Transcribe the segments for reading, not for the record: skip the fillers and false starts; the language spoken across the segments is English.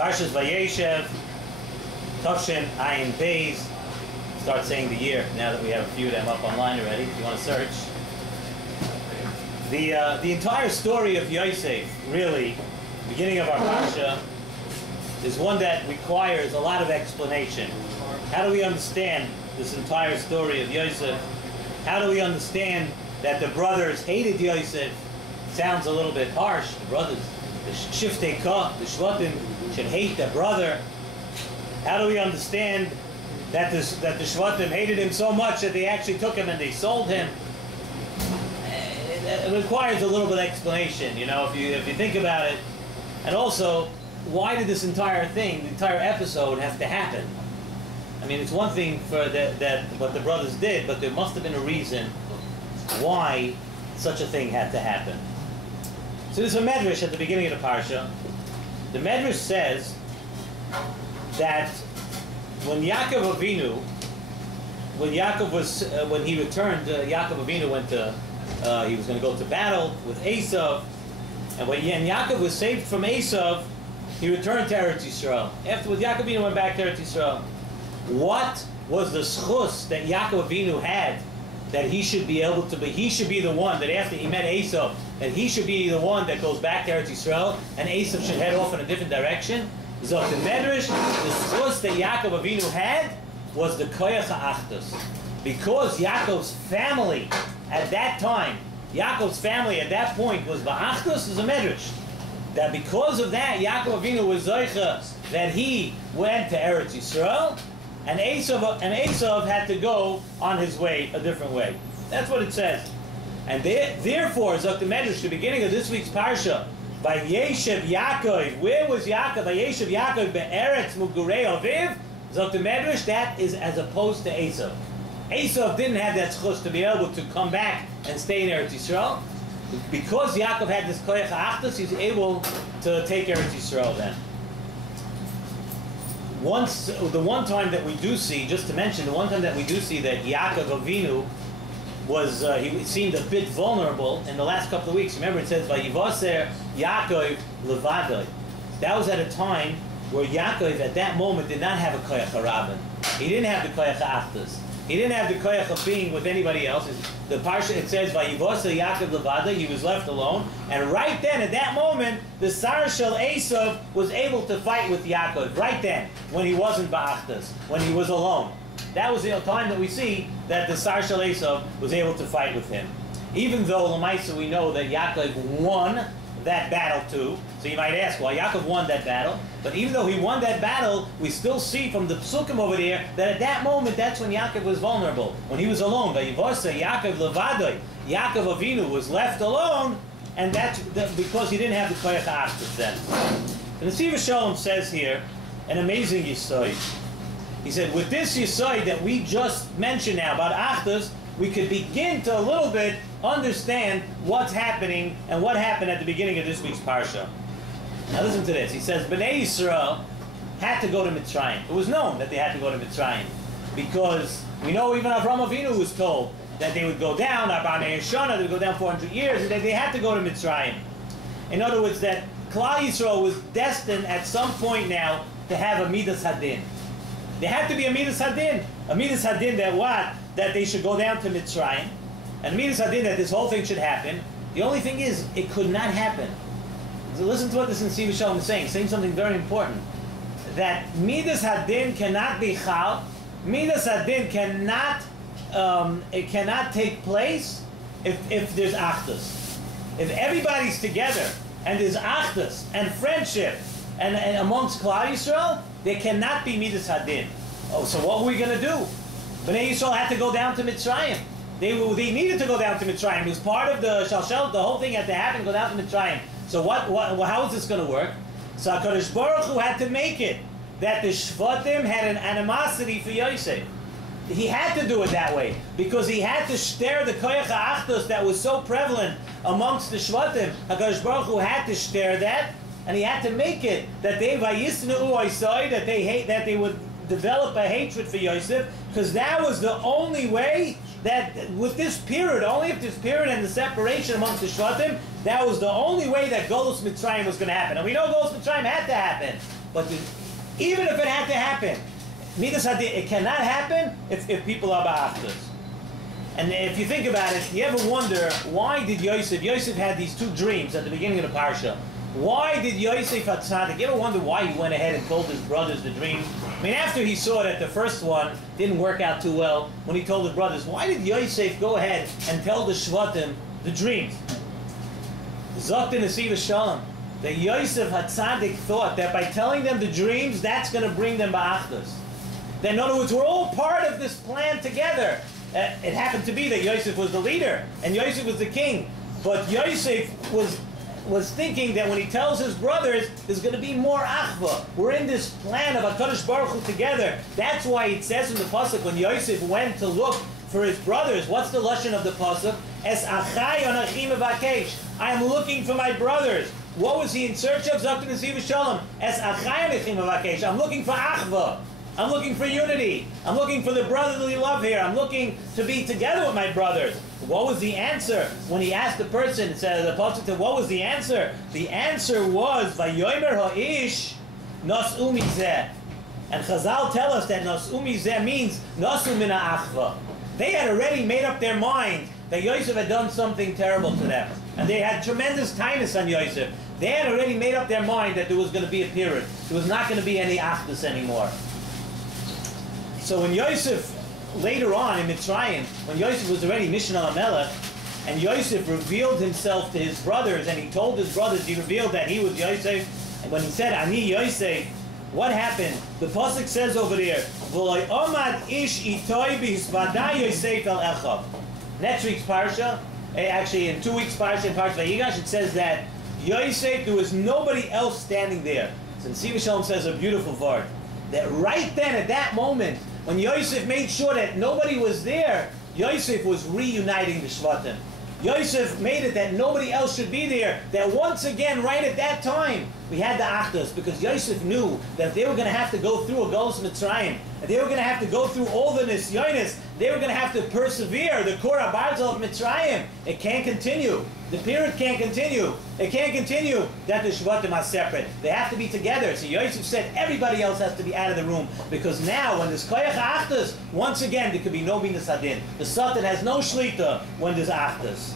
Parshas Vayeishev, Tavshin Ayin Beis. Start saying the year now that we have a few of them up online already. If you want to search, the entire story of Yosef, really, beginning of our parsha, is one that requires a lot of explanation. How do we understand this entire story of Yosef? How do we understand that the brothers hated Yosef? Sounds a little bit harsh. The brothers, the Shiftei Ka, the Shvatim, should hate their brother. How do we understand that the Shvatim hated him so much that they actually took him and they sold him? It requires a little bit of explanation, you know, if you think about it. And also, why did this entire thing, the entire episode, have to happen? I mean, it's one thing for that what the brothers did, but there must have been a reason why such a thing had to happen. So there's a medrash at the beginning of the parsha. The medrash says that when Yaakov Avinu, when he returned, Yaakov Avinu went to, he was going to go to battle with Esav, and when Yaakov was saved from Esav, he returned to Eretz Yisrael. Afterwards, Yaakov Avinu went back to Eretz Yisrael. What was the schus that Yaakov Avinu had that he should be able to be? He should be the one that after he met Esav, that he should be the one that goes back to Eretz Yisrael, and Esav should head off in a different direction. So the medrash, the schus that Yaakov Avinu had was the koyach ha'achdus, because Yaakov's family at that time, Yaakov's family at that point was ba'achdus. Is a medrash that because of that, Yaakov Avinu was zoicha that he went to Eretz Yisrael, and Esav had to go on his way a different way. That's what it says. And therefore, Zok the Medrash, the beginning of this week's parsha, Vayeishev Yaakov, where was Yaakov? Vayeishev Yaakov be'eretz mugurei aviv. Zok the Medrash, that is as opposed to Esav. Esav didn't have that schus to be able to come back and stay in Eretz Yisrael. Because Yaakov had this koyach ha'achdus, he's able to take Eretz Yisrael then. The one time that we do see, just to mention, the one time that we do see that Yaakov Avinu was, he seemed a bit vulnerable in the last couple of weeks. Remember it says, Vayivaser Yaakov levadoi. That was at a time where Yaakov at that moment did not have a koyach harabin. He didn't have the koyach ha'achdus. He didn't have the koyach of being with anybody else. The parsha, it says, Vayivaser Yaakov levadoi, he was left alone. And right then, at that moment, the Sar Shel Esav was able to fight with Yaakov. Right then, when he wasn't ba'achdus, when he was alone. That was the time that we see that the Sar Shel Esav was able to fight with him. Even though, Lamaisa, we know that Yaakov won that battle too. So you might ask, well, Yaakov won that battle. But even though he won that battle, we still see from the psukim over there that at that moment, that's when Yaakov was vulnerable. When he was alone. Vayivosa Yaakov levadoi. Yaakov Avinu was left alone, and that's because he didn't have the koyach ha'achdus then. And the Siva Shalom says here an amazing yisoid. He said, with this yisoid that we just mentioned now about achdus, we could begin to a little bit understand what's happening and what happened at the beginning of this week's parsha. Now listen to this. He says, Bnei Yisrael had to go to Mitzrayim. It was known that they had to go to Mitzrayim because we know even Avraham Avinu was told that they would go down, Arba'nei Yeshana, they would go down 400 years, and that they had to go to Mitzrayim. In other words, that Klal Yisrael was destined at some point now to have a Midas Hadin. There had to be a Midas Hadin. A Midas Hadin that what? That they should go down to Mitzrayim. And a Midas Hadin that this whole thing should happen. The only thing is, it could not happen. So listen to what this Siva Shalom is saying something very important. That Midas Hadin cannot be Chal. Midas Hadin cannot, it cannot take place if there's Achdus. If everybody's together, and there's Achdus, and friendship, and amongst Klal Yisrael, there cannot be Midas Hadin. Oh, so what were we going to do? Bnei Yisrael had to go down to Mitzrayim. They needed to go down to Mitzrayim. It was part of the Shalshel. The whole thing had to happen, go down to Mitzrayim. So how is this going to work? So HaKadosh Baruch Hu had to make it that the Shvatim had an animosity for Yosef. He had to do it that way because he had to stir the koyach ha'achdus that was so prevalent amongst the Shvatim. HaKadosh Baruch Hu had to stir that, and he had to make it that they vayisneu oisai, that they would develop a hatred for Yosef, because that was the only way that with this period, only if this period and the separation amongst the Shvatim, that was the only way that Golus Mitzrayim was going to happen. And we know Golus Mitzrayim had to happen. But even if it had to happen, Midas Hadin, it cannot happen if people are ba'achdus. And if you think about it, you ever wonder, why did Yosef had these two dreams at the beginning of the parsha. Why did Yosef HaTzadik, you ever wonder why he went ahead and told his brothers the dreams? I mean, after he saw that the first one didn't work out too well, when he told his brothers, why did Yosef go ahead and tell the Shvatim the dreams? Zok Nesiv Shalom, that Yosef HaTzadik thought that by telling them the dreams, that's going to bring them ba'achdus. That in other words, we're all part of this plan together. It happened to be that Yosef was the leader, and Yosef was the king. But Yosef was thinking that when he tells his brothers, there's going to be more achva. We're in this plan of HaKadosh Baruch Hu together. That's why it says in the pasuk, when Yosef went to look for his brothers, what's the lashon of the pasuk? Es achai anachim evakesh. I am looking for my brothers. What was he in search of? Zok Nesiv Shalom. Es achai anachim evakesh. I'm looking for achva. I'm looking for unity. I'm looking for the brotherly love here. I'm looking to be together with my brothers. What was the answer? When he asked the person, said the pasuk said, what was the answer? The answer was, Vayomer ha'ish nas'u mizeh. And Chazal tell us that nas'u mizeh means nas'u min ha'achva. They had already made up their mind that Yosef had done something terrible to them. And they had tremendous kindness on Yosef. They had already made up their mind that there was going to be a period. There was not going to be any achdus anymore. So when Yosef, later on in Mitzrayim, when Yosef was already Mishnah HaMelech, and Yosef revealed himself to his brothers, and he told his brothers, he revealed that he was Yosef, and when he said, Ani Yosef, what happened? The pasuk says over there, V'loi omad ish itoi b'hisvada Yosef el echav. Next week's parsha, actually in 2 weeks' parsha, in Parshas Vayeishev, it says that Yosef, there was nobody else standing there. So Nesiv Shalom says a beautiful word, that right then, at that moment, when Yosef made sure that nobody was there, Yosef was reuniting the Shvatim. Yosef made it that nobody else should be there, that once again, right at that time, we had the Achdus, because Yosef knew that if they were going to have to go through a Golus Mitzrayim, and they were going to have to go through all the Nisyonis, they were going to have to persevere, the Korah Barzel of Mitzrayim. It can't continue. The period can't continue. It can't continue that the Shvatim are separate. They have to be together. So Yosef said everybody else has to be out of the room, because now when there's Koyach Achdus, once again there could be no Binas Hadin. The Satan has no Shlita when there's Achdus.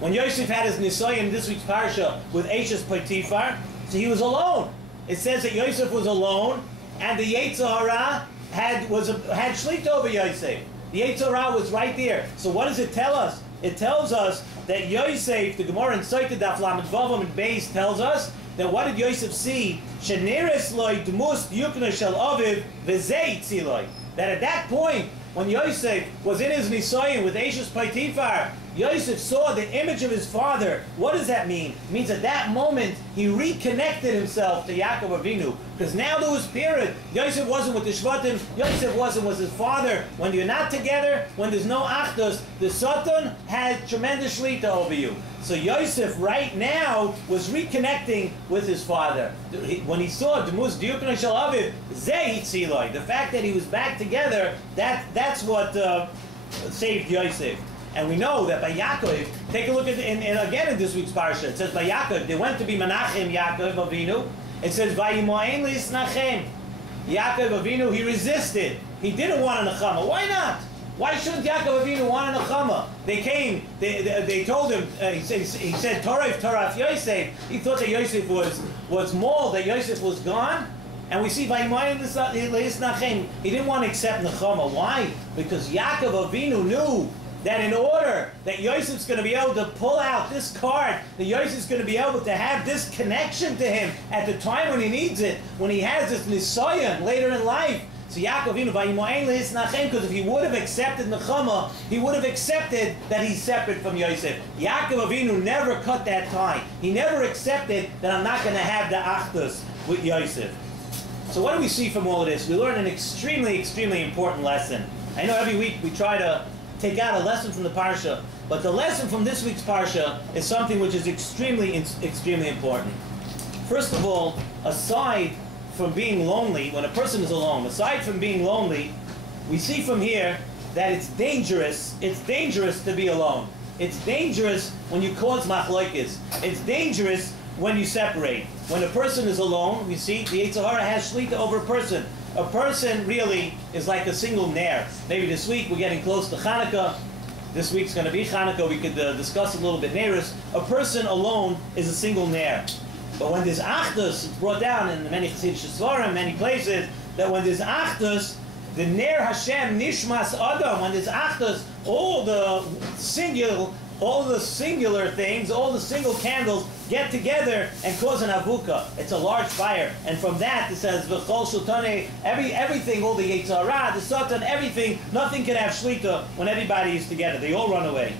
When Yosef had his Nisoy in this week's Parsha with Ashes Potifar, so he was alone. It says that Yosef was alone, and the Yetzer Hara had Shlita over Yosef. The Yetzer Hara was right there. So what does it tell us? It tells us that Yosef, the Gemara in Soita Daf Lamed Vavam and Beis tells us that what did Yosef see? Sheneres loy dmus yukna shel aviv v'zei tziloi. That at that point, when Yosef was in his Nisoyim with Ashes Potifar, Yosef saw the image of his father. What does that mean? It means at that moment, he reconnected himself to Yaakov Avinu. Because now there was period. Yosef wasn't with the Shvatim. Yosef wasn't with his father. When you're not together, when there's no Achdus, the Satan had tremendous Shlita over you. So Yosef right now was reconnecting with his father. When he saw Dmus Diukna Shel Aviv, Zeh Hitziloi, the fact that he was back together, that's what saved Yosef. And we know that by Yaakov, take a look at, again in this week's parsha, it says by Yaakov, they went to be Menachem Yaakov Avinu. It says, Vayimoen Lisnachem. Yaakov Avinu, he resisted. He didn't want a Nechama. Why not? Why shouldn't Yaakov Avinu want a Nechama? They came, they told him, he said, Toraf Yosef. He thought that Yosef was mauled, that Yosef was gone. And we see Vayimoen Lisnachem, he didn't want to accept Nechama. Why? Because Yaakov Avinu knew that in order that Yosef's going to be able to pull out this card, that Yosef's going to be able to have this connection to him at the time when he needs it, when he has this Nisayan later in life. So Yaakov Avinu, because if he would have accepted Nechama, he would have accepted that he's separate from Yosef. Yaakov Avinu never cut that tie. He never accepted that I'm not going to have the Achdus with Yosef. So what do we see from all of this? We learn an extremely, extremely important lesson. I know every week we try to take out a lesson from the Parsha, but the lesson from this week's Parsha is something which is extremely, extremely important. First of all, aside from being lonely, when a person is alone, aside from being lonely, we see from here that it's dangerous to be alone. It's dangerous when you cause machlokes. It's dangerous when you separate. When a person is alone, you see, the Yetzer Hara has shlita over a person. A person really is like a single ner. Maybe this week we're getting close to Hanukkah. This week's going to be Hanukkah. We could discuss a little bit neris. A person alone is a single ner. But when there's achdus, it's brought down in many Chassidish Svarim, many places, that when there's achdus, the ner Hashem nishmas adam. When there's achdus, all the singular things, all the single candles get together and cause an avuka. It's a large fire. And from that it says, V'chol sultane, everything, all the Yetzer Hara, the Satan, everything, nothing can have shlita when everybody is together. They all run away.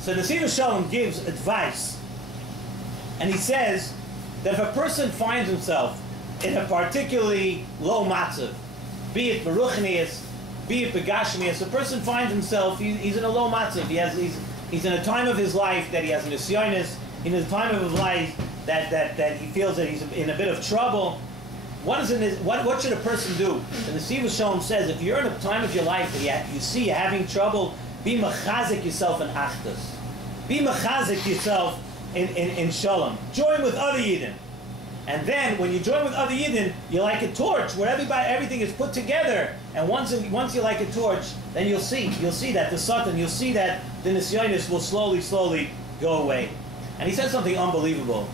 So the Nesiv Shalom gives advice. And he says that if a person finds himself in a particularly low matzav, be it beruchnius, be it begashmius, a person finds himself, he's in a low matzav, he's in a time of his life that he has an nisyonis, in a time of his life that he feels that he's in a bit of trouble. What should a person do? And the Nesiv Shalom says, if you're in a time of your life that you see you're having trouble, be mechazik yourself in achdus. Be mechazik yourself in shalom. Join with other yidden. And then, when you join with other yidden, you're like a torch where everything is put together. And once you're like a torch, then you'll see that the Satan, you'll see that the nisyonis will slowly go away. And he said something unbelievable.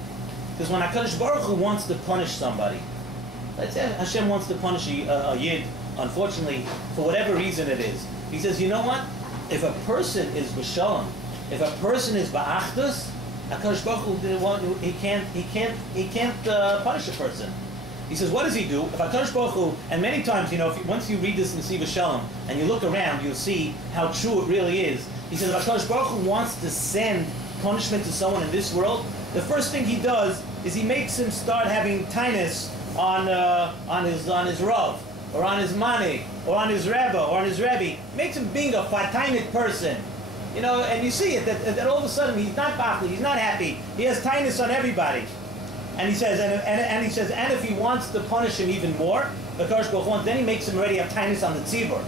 Because when HaKadosh Baruch Hu wants to punish somebody, let's say Hashem wants to punish a yid, unfortunately, for whatever reason it is. He says, you know what? If a person is b'shalom, if a person is ba'achdus, HaKadosh Baruch Hu, he can't punish a person. He says, what does he do? If HaKadosh Baruch Hu, and many times, once you read this in Nesiv Shalom, and you look around, you'll see how true it really is. He says, if HaKadosh Baruch Hu wants to send punishment to someone in this world, the first thing he does is he makes him start having tinus on his Rav, or on his Manik, or on his Rebbe, or on his Rebbe. Makes him being a fatainik person. And you see it, that all of a sudden he's not bachli, he's not happy. He has tinus on everybody. And he says, and if he wants to punish him even more, the Kadosh Baruch Hu, then he makes him already have tinus on the tzibur.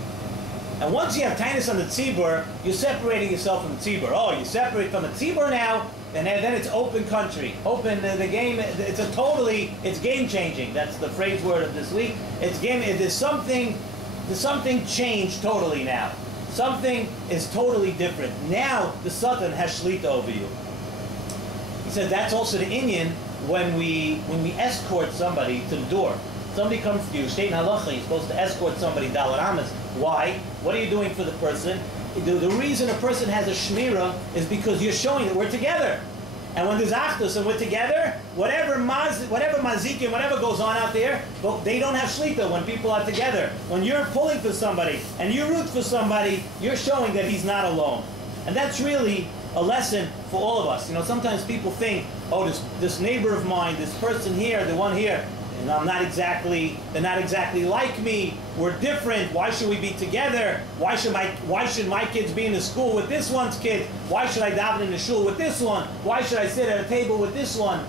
And once you have tinus on the tzibur, you're separating yourself from the tzibur. Oh, you separate from the tzibur now, and then it's open country. Open, the game, it's game changing. That's the phrase word of this week. There's something changed totally now. Something is totally different. Now the Satan has shlita over you. He said that's also the inyan when we escort somebody to the door. Somebody comes to you, state in halacha, you're supposed to escort somebody dalar amas. Why? What are you doing for the person? The reason a person has a shmira is because you're showing that we're together. And when there's achdus and we're together, whatever mazikim, whatever goes on out there, but they don't have shlita when people are together. When you're pulling for somebody and you root for somebody, you're showing that he's not alone. And that's really a lesson for all of us. Sometimes people think, oh, this neighbor of mine, this person here, the one here, and they're not exactly like me. We're different. Why should we be together? Why should my kids be in the school with this one's kids? Why should I daven in the shul with this one? Why should I sit at a table with this one?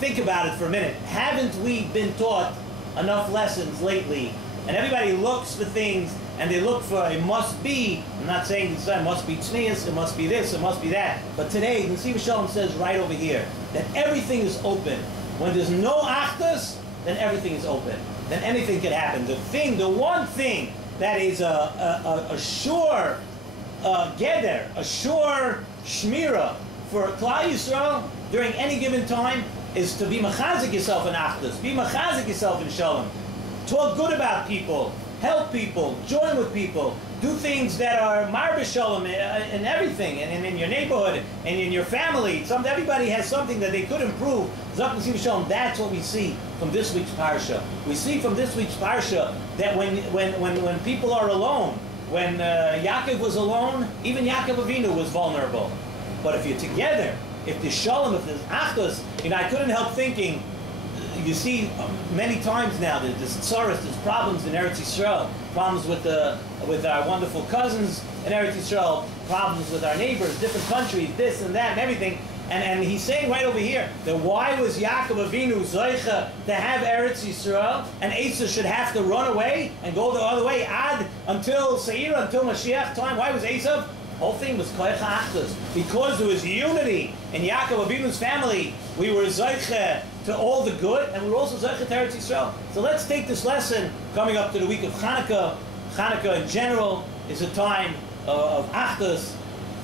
Think about it for a minute. Haven't we been taught enough lessons lately? And everybody looks for things, and they look for it must be. I'm not saying it must be tznius, it must be this, it must be that. But today, the Nesiv Shalom says right over here that everything is open. When there's no achdus, then everything is open. Then anything can happen. The one thing that is a sure geder, a sure shmira for Klal Yisrael during any given time is to be mechazik yourself in achdus, be mechazik yourself in shalom. Talk good about people, help people, join with people, do things that are marbe shalom in everything, and in your neighborhood, and in your family. Everybody has something that they could improve. That's what we see from this week's parsha. We see from this week's parsha that when people are alone, when Yaakov was alone, even Yaakov Avinu was vulnerable. But if you're together, if there's shalom, if there's achdus, I couldn't help thinking. You see many times now there's tsaros, there's problems in Eretz Yisrael, problems with our wonderful cousins in Eretz Yisrael, problems with our neighbors, different countries, this and that and everything. And he's saying right over here that why was Yaakov Avinu Zoicha to have Eretz Yisrael, and Esau should have to run away and go the other way until Seir, until Mashiach time? Why was Esau? Whole thing was koyach achdus. Because there was unity in Yaakov Avinu's family, we were zoiche to all the good, and we were also zoiche to Eretz Yisrael. So let's take this lesson coming up to the week of Hanukkah. Hanukkah in general is a time of achdus.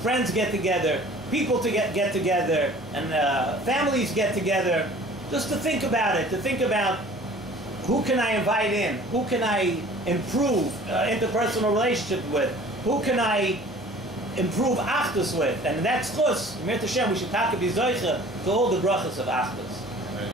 Friends get together, people to get together, and families get together. Just to think about it, to think about who can I invite in, who can I improve interpersonal relationship with, who can I improve achdus with, and that's chus. Mir Hashem, we should talk about zoiche to all the brachas of achdus.